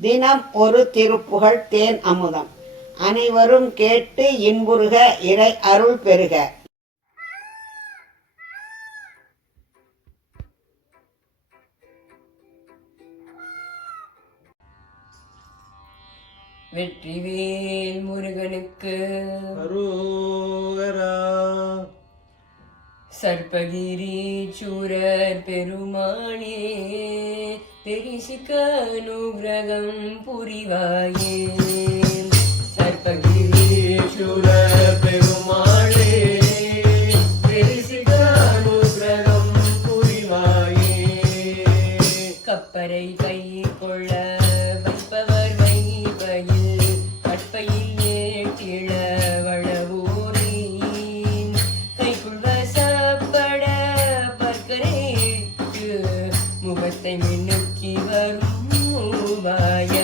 தினம் ஒரு திருப்புகழ் தேன் அமுதம். அனைவரும் கேட்டு இன்புறுக இறை அருள் பெறுக. வெற்றிவேல் முருகனுக்கு அரோகரா சர்பகிரி பெருமானே பெரிசிக்க அனுகிரகம் புரிவாயே. சர்பகிரி ஈஸ்வர பெருமாளே தெரிசிக்க அனுகிரகம் புரிவாயே. கப்பரை கையில் கொள்ள முகத்தை மின்னுக்கி வரும் மூவாய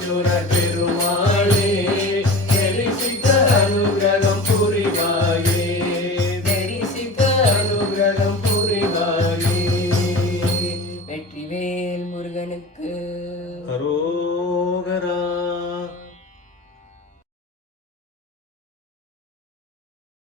విడుర